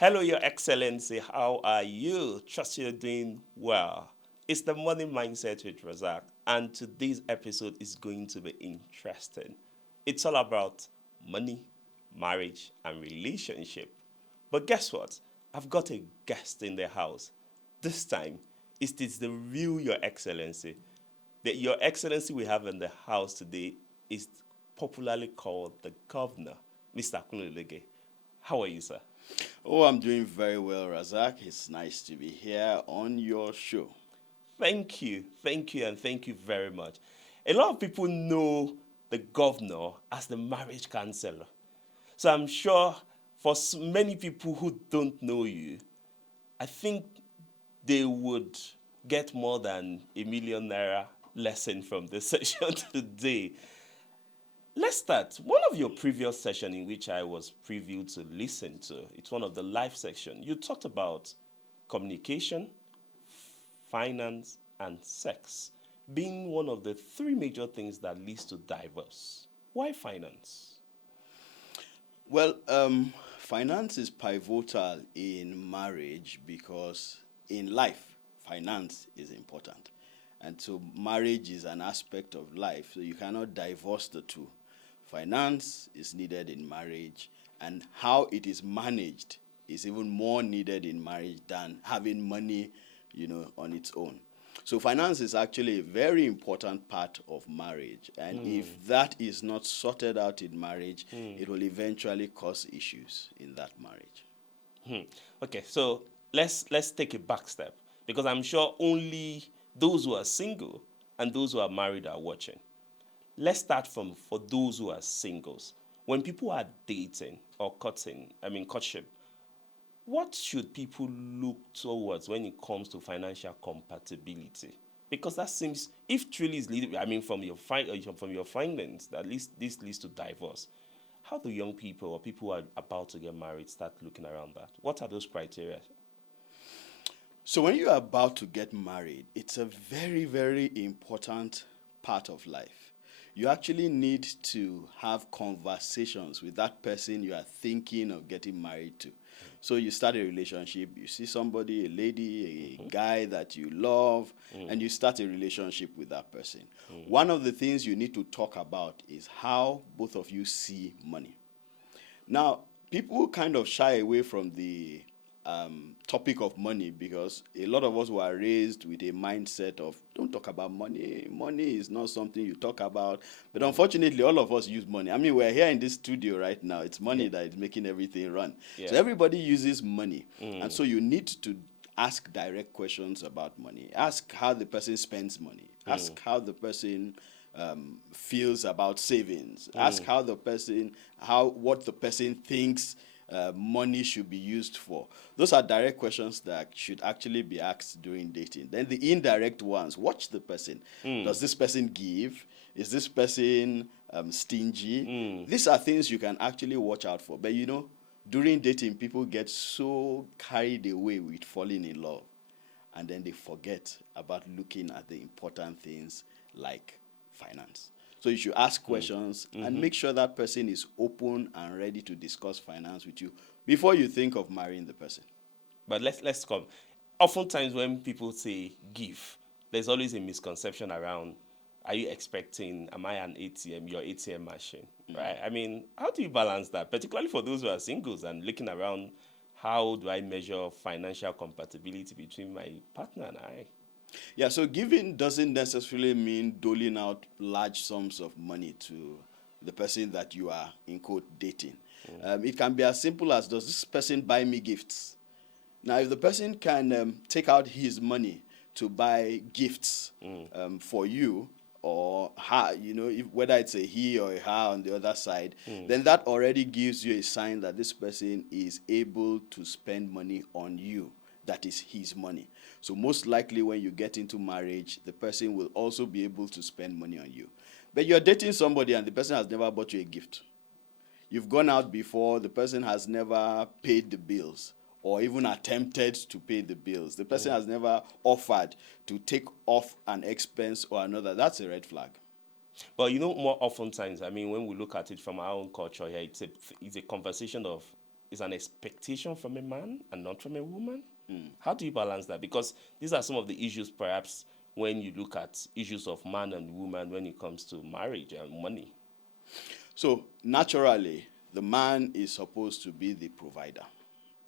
Hello, Your Excellency. How are you? Trust you're doing well. It's the Money Mindset with Razak, and today's episode is going to be interesting. It's all about money, marriage, and relationship. But guess what? I've got a guest in the house. This time, it is the real Your Excellency. The Your Excellency we have in the house today is popularly called the Governor, Mr. Kunulege. How are you, sir? Oh, I'm doing very well, Razak. It's nice to be here on your show. Thank you, and thank you very much. A lot of people know the governor as the marriage counselor. So I'm sure for many people who don't know you, I think they would get more than a 1 million naira lesson from this session today. Let's start. One of your previous session in which I was previewed to listen to, it's one of the live section. You talked about communication, finance, and sex being one of the three major things that leads to divorce. Why finance? Well, finance is pivotal in marriage because in life, finance is important. And so marriage is an aspect of life, so you cannot divorce the two. Finance is needed in marriage, and how it is managed is even more needed in marriage than having money, on its own. So finance is actually a very important part of marriage, and if that is not sorted out in marriage, it will eventually cause issues in that marriage. Okay, so let's take a back step because I'm sure only those who are single and those who are married are watching. Let's start from for those who are singles. When people are dating or courtship, what should people look towards when it comes to financial compatibility? Because that seems, if truly is leading, from your findings, that this leads to divorce. How do young people or people who are about to get married start looking around that? What are those criteria? So when you are about to get married, it's a very, very important part of life. You actually need to have conversations with that person you are thinking of getting married to. So you start a relationship, you see somebody, a lady, a guy that you love, and you start a relationship with that person. One of the things you need to talk about is how both of you see money. Now, people kind of shy away from the topic of money because a lot of us were raised with a mindset of don't talk about money. Money is not something you talk about. But unfortunately, all of us use money. I mean, we're here in this studio right now. It's money that is making everything run. Yeah. So everybody uses money. And so you need to ask direct questions about money. Ask how the person spends money. Ask how the person feels about savings. Ask how what the person thinks money should be used for. Those are direct questions that should actually be asked during dating. Then the indirect ones, watch the person. Does this person give? Is this person stingy? These are things you can actually watch out for. But during dating, people get so carried away with falling in love, and then they forget about looking at the important things like finance. So you should ask questions and make sure that person is open and ready to discuss finance with you before you think of marrying the person. But let's come. Oftentimes when people say give, there's always a misconception around, are you expecting, am I an ATM, your ATM machine, right? I mean, how do you balance that, particularly for those who are singles and looking around, how do I measure financial compatibility between my partner and I? Yeah, so giving doesn't necessarily mean doling out large sums of money to the person that you are, in quote, dating. It can be as simple as, does this person buy me gifts? Now, if the person can take out his money to buy gifts for you, or her, whether it's a he or a her on the other side, then that already gives you a sign that this person is able to spend money on you. That is his money. So most likely when you get into marriage, the person will also be able to spend money on you. But you're dating somebody and the person has never bought you a gift. You've gone out before, the person has never paid the bills or even attempted to pay the bills. The person has never offered to take off an expense or another. That's a red flag. But more oftentimes, I mean, when we look at it from our own culture here, it's a conversation of is an expectation from a man and not from a woman? How do you balance that? Because these are some of the issues, perhaps, when you look at issues of man and woman when it comes to marriage and money. So naturally, the man is supposed to be the provider,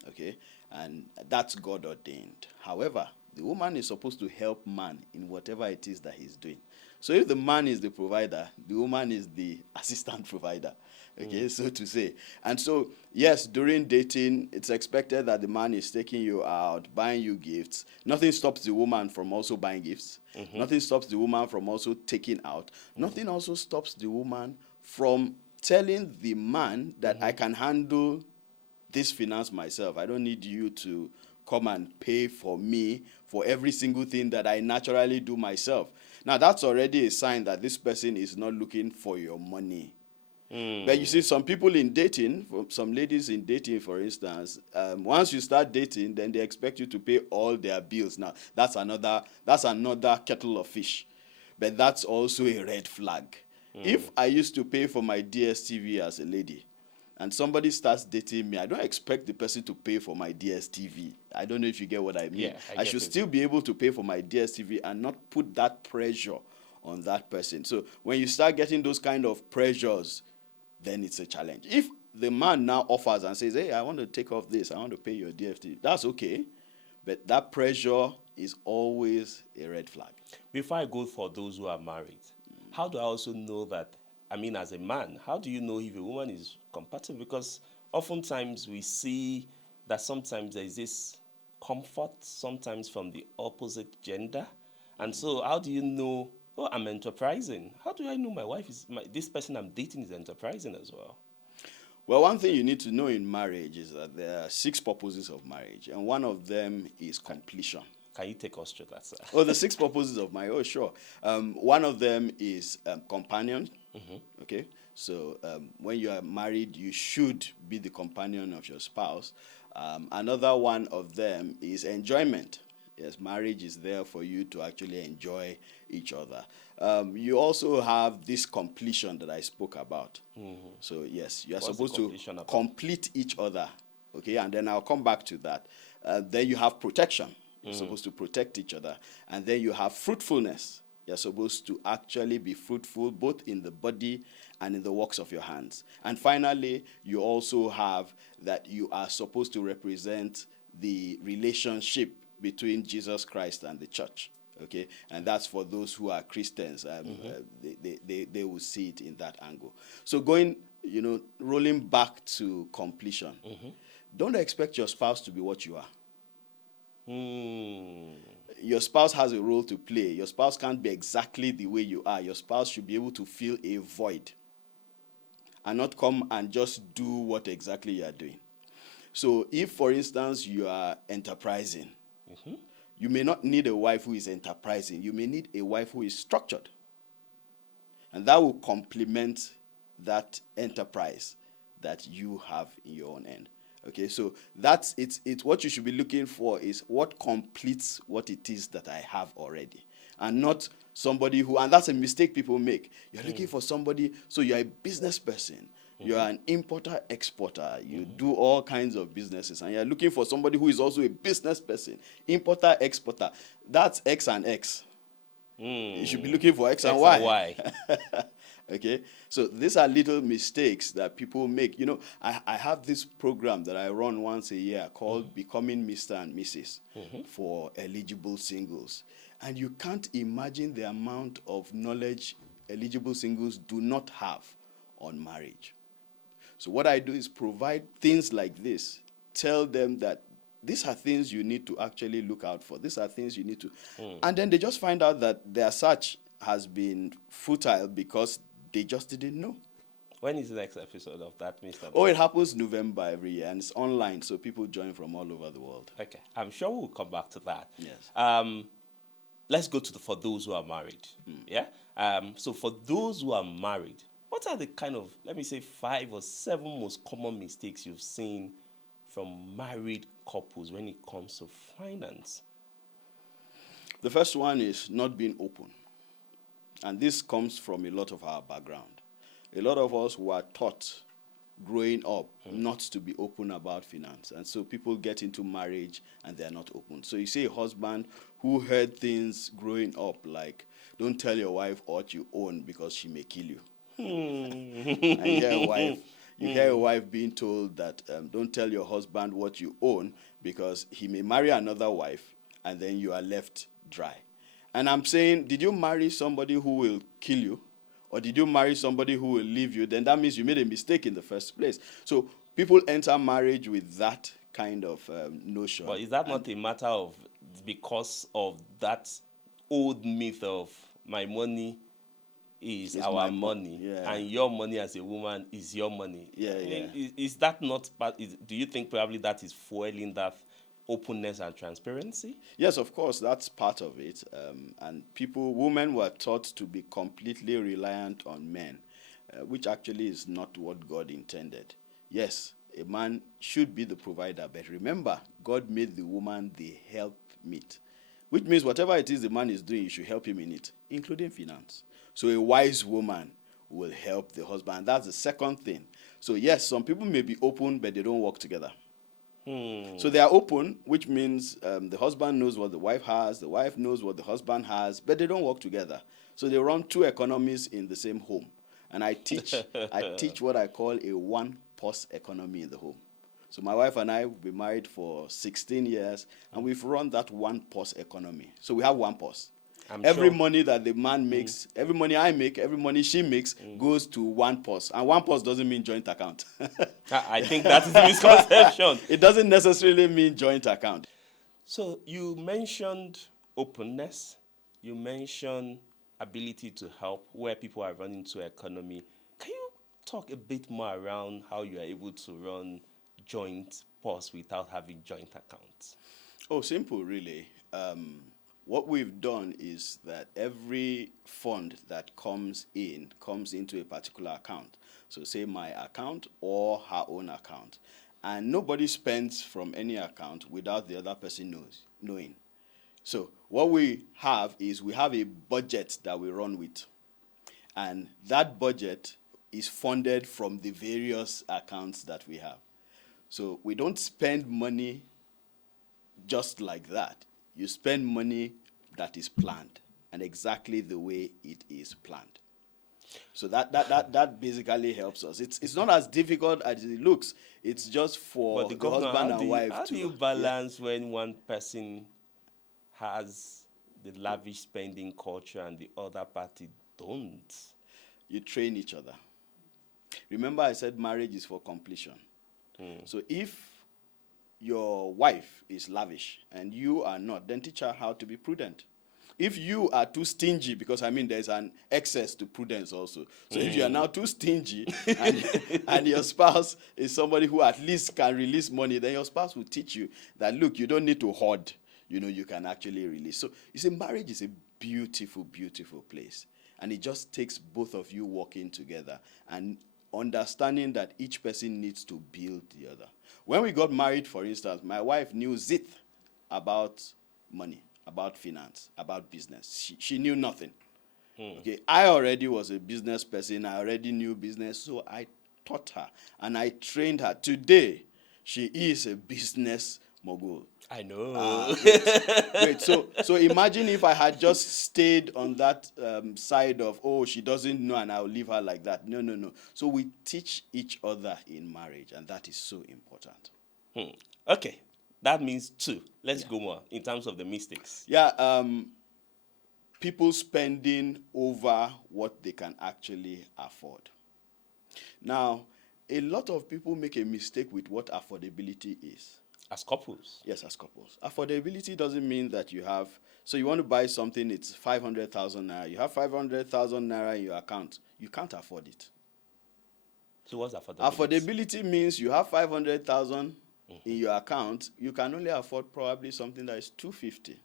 okay? And that's God ordained. However, the woman is supposed to help man in whatever it is that he's doing. So if the man is the provider, the woman is the assistant provider, okay, so to say. And so, yes, during dating, it's expected that the man is taking you out, buying you gifts. Nothing stops the woman from also buying gifts. Nothing stops the woman from also taking out. Nothing also stops the woman from telling the man that I can handle this finance myself. I don't need you to come and pay for me for every single thing that I naturally do myself. Now, that's already a sign that this person is not looking for your money. But you see, some people in dating, some ladies in dating, for instance, once you start dating, then they expect you to pay all their bills. Now, that's another kettle of fish. But that's also a red flag. If I used to pay for my DSTV as a lady, and somebody starts dating me, I don't expect the person to pay for my DSTV. I don't know if you get what I mean. Yeah, I should still be able to pay for my DSTV and not put that pressure on that person. So when you start getting those kind of pressures, then it's a challenge. If the man now offers and says, hey, I want to take off this, I want to pay your DSTV, that's okay. But that pressure is always a red flag. Before I go for those who are married, how do I also know that, I mean, as a man, how do you know if a woman is compatible? Because oftentimes we see that sometimes there is this comfort, sometimes from the opposite gender. And so how do you know, oh, I'm enterprising? How do I know my wife is, this person I'm dating is enterprising as well? Well, one thing you need to know in marriage is that there are 6 purposes of marriage, and one of them is completion. Can you take us through that, sir? Oh, the 6 purposes of marriage. Oh, sure. One of them is companion. Okay. So when you are married, you should be the companion of your spouse. Another one of them is enjoyment. Yes, marriage is there for you to actually enjoy each other. You also have this completion that I spoke about. So yes, you are supposed to complete each other. Okay, and then I'll come back to that. Then you have protection. You're supposed to protect each other. And then you have fruitfulness. You're supposed to actually be fruitful both in the body and in the works of your hands. And finally, you also have that you are supposed to represent the relationship between Jesus Christ and the church. Okay, and that's for those who are Christians. They will see it in that angle. So rolling back to completion. Don't expect your spouse to be what you are. Your spouse has a role to play. Your spouse can't be exactly the way you are. Your spouse should be able to fill a void and not come and just do what exactly you are doing. So if, for instance, you are enterprising, you may not need a wife who is enterprising. You may need a wife who is structured. And that will complement that enterprise that you have in your own end. Okay, so that's it's what you should be looking for is what completes what it is that I have already. And not somebody who, and that's a mistake people make. You're looking for somebody, so you're a business person. You're an importer, exporter. You do all kinds of businesses. And you're looking for somebody who is also a business person. Importer, exporter. That's X and X. You should be looking for X and Y. Okay, so these are little mistakes that people make. You know, I have this program that I run once a year called Becoming Mr. and Mrs. For eligible singles. And you can't imagine the amount of knowledge eligible singles do not have on marriage. So what I do is provide things like this. Tell them that these are things you need to actually look out for. These are things you need to. And then they just find out that their search has been futile because they just didn't know. When is the next episode of that, Mr. Oh, it happens November every year, and it's online, so people join from all over the world. Okay, I'm sure we'll come back to that. Yes. Let's go to for those who are married. Yeah. So for those who are married, what are the kind of, let me say, 5 or 7 most common mistakes you've seen from married couples when it comes to finance? The first one is not being open. And this comes from a lot of our background. A lot of us were taught growing up not to be open about finance. And so people get into marriage and they're not open. So you see a husband who heard things growing up like, don't tell your wife what you own because she may kill you. And you hear a wife being told that don't tell your husband what you own because he may marry another wife and then you are left dry. And I'm saying, did you marry somebody who will kill you? Or did you marry somebody who will leave you? Then that means you made a mistake in the first place. So people enter marriage with that kind of notion. But is that not a matter of because of that old myth of my money is It's our my money, yeah. and your money as a woman is your money? Yeah, yeah. Is that not part? Do you think probably that is fueling that openness and transparency? Yes, of course, that's part of it. And women were taught to be completely reliant on men, which actually is not what God intended. Yes, a man should be the provider, but remember, God made the woman the helpmeet, which means whatever it is the man is doing, you should help him in it, including finance. So a wise woman will help the husband. That's the second thing. So yes, some people may be open, but they don't work together. So they are open, which means the husband knows what the wife has, the wife knows what the husband has, but they don't work together. So they run two economies in the same home. And I teach what I call a one-purse economy in the home. So my wife and I will be married for 16 years, and we've run that one-purse economy. So we have one purse. Every money that the man makes, every money I make, every money she makes goes to one purse. And one purse doesn't mean joint account. I think that is a misconception. It doesn't necessarily mean joint account. So you mentioned openness. You mentioned ability to help where people are running to economy. Can you talk a bit more around how you are able to run joint purse without having joint accounts? Oh, simple, really. What we've done is that every fund that comes into a particular account. So say my account or her own account. And nobody spends from any account without the other person knowing. So what we have is we have a budget that we run with. And that budget is funded from the various accounts that we have. So we don't spend money just like that. You spend money that is planned and exactly the way it is planned. So that basically helps us. It's not as difficult as it looks. It's just for the husband and wife. How do you balance when one person has the lavish spending culture and the other party don't? You train each other. Remember I said marriage is for completion. So if your wife is lavish and you are not, then teach her how to be prudent. If you are too stingy, because there's an excess to prudence also. So if you are now too stingy and your spouse is somebody who at least can release money, then your spouse will teach you that, look, you don't need to hoard. You can actually release. So you see, marriage is a beautiful, beautiful place. And it just takes both of you working together and understanding that each person needs to build the other. When we got married, for instance, my wife knew zit about money, about finance, about business. She knew nothing. Okay, I already was a business person. I already knew business, so I taught her and I trained her. Today, she is a business mogul. I know. Great. So imagine if I had just stayed on that side of, oh, she doesn't know and I'll leave her like that. No. So we teach each other in marriage, and that is so important. Okay. That means two. Let's go more in terms of the mistakes. Yeah. People spending over what they can actually afford. Now, a lot of people make a mistake with what affordability is. As couples? Yes, as couples. Affordability doesn't mean that you have, so you want to buy something, it's 500,000 naira. You have 500,000 naira in your account. You can't afford it. So what's affordability? Affordability means you have 500,000 in your account. You can only afford probably something that is 250.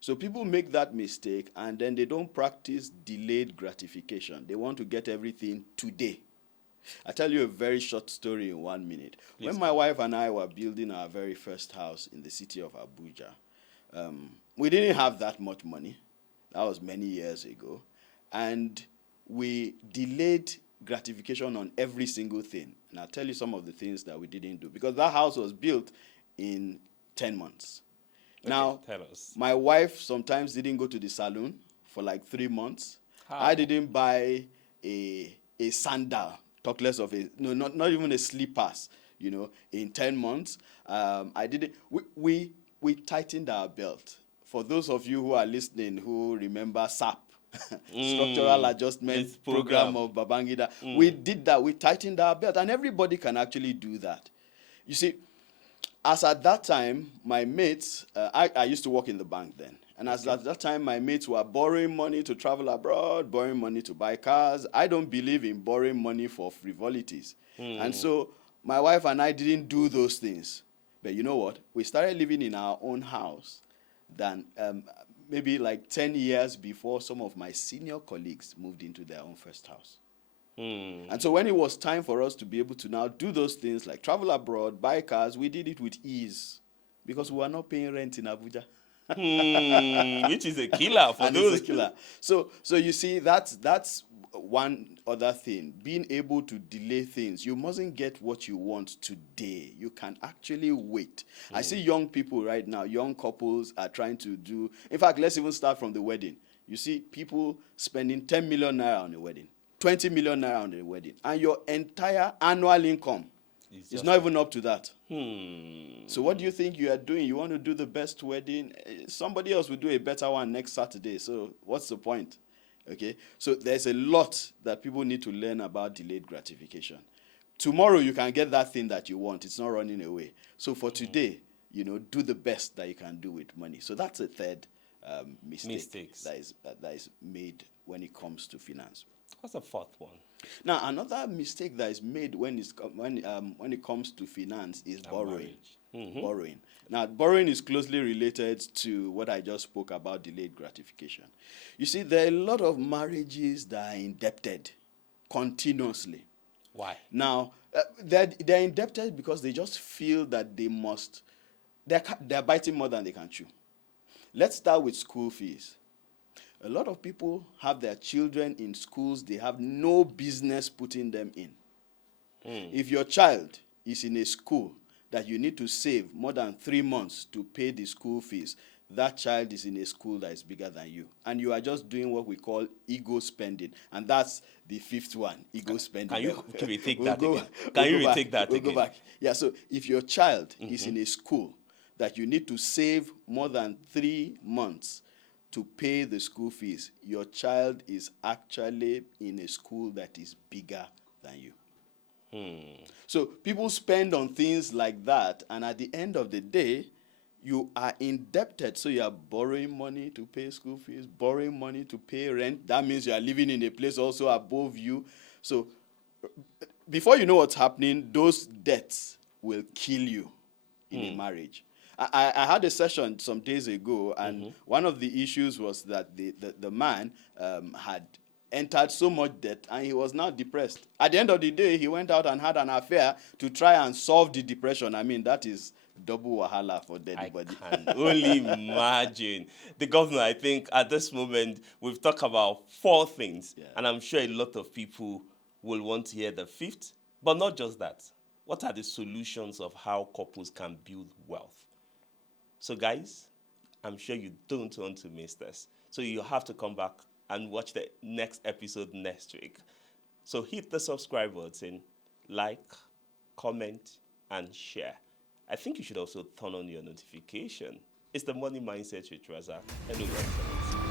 So people make that mistake and then they don't practice delayed gratification. They want to get everything today. I'll tell you a very short story in 1 minute. Please. When my wife and I were building our very first house in the city of Abuja, we didn't have that much money. That was many years ago. And we delayed gratification on every single thing. And I'll tell you some of the things that we didn't do. Because that house was built in 10 months. Now, tell us. my wife sometimes didn't go to the salon for like 3 months. How? I didn't buy a sandal, talk less of not even a slippers, in 10 months. I didn't. We tightened our belt. For those of you who are listening who remember SAP, Structural Adjustment This Program program. of Babangida, we did that. We tightened our belt, and everybody can actually do that. You see, as at that time, my mates, I used to work in the bank then. And as at that time, my mates were borrowing money to travel abroad, borrowing money to buy cars. I don't believe in borrowing money for frivolities. And so my wife and I didn't do those things. But you know what? We started living in our own house than maybe like 10 years before some of my senior colleagues moved into their own first house. And so when it was time for us to be able to now do those things like travel abroad, buy cars, we did it with ease because we were not paying rent in Abuja. Which is a killer for And those. it's a killer. So you see, that's one other thing. Being able to delay things. You mustn't get what you want today. You can actually wait. I see young people right now, young couples are trying to do. In fact, let's even start from the wedding. You see people spending 10 million naira on a wedding, 20 million naira on a wedding, and your entire annual income is not even up to that. So what do you think you are doing? You want to do the best wedding? Somebody else will do a better one next Saturday. So what's the point? Okay. So there's a lot that people need to learn about delayed gratification. Tomorrow you can get that thing that you want. It's not running away. So for today, do the best that you can do with money. So that's a third mistake that is made when it comes to finance. What's the fourth one? Now, another mistake that is made when it comes to finance is borrowing. Borrowing. Now, borrowing is closely related to what I just spoke about, delayed gratification. You see, there are a lot of marriages that are indebted continuously. Why? Now, they're indebted because they just feel that they must. They're biting more than they can chew. Let's start with school fees. A lot of people have their children in schools they have no business putting them in. If your child is in a school that you need to save more than 3 months to pay the school fees, that child is in a school that is bigger than you. And you are just doing what we call ego spending. And that's the fifth one, ego spending. Can you retake that go, again? Can you retake that we'll again? Go back. Yeah, so if your child is in a school that you need to save more than 3 months to pay the school fees, your child is actually in a school that is bigger than you. So people spend on things like that, and at the end of the day, you are indebted. So you are borrowing money to pay school fees, borrowing money to pay rent. That means you are living in a place also above you. So before you know what's happening, those debts will kill you in a marriage. I had a session some days ago, and one of the issues was that the man had entered so much debt, and he was now depressed. At the end of the day, he went out and had an affair to try and solve the depression. I mean, that is double wahala for anybody. I can only imagine. The governor, I think, at this moment, we've talked about 4 things, and I'm sure a lot of people will want to hear the 5th. But not just that. What are the solutions of how couples can build wealth? So guys, I'm sure you don't want to miss this. So you have to come back and watch the next episode next week. So hit the subscribe button, like, comment, and share. I think you should also turn on your notification. It's the Money Mindset with Razak. Hello, guys.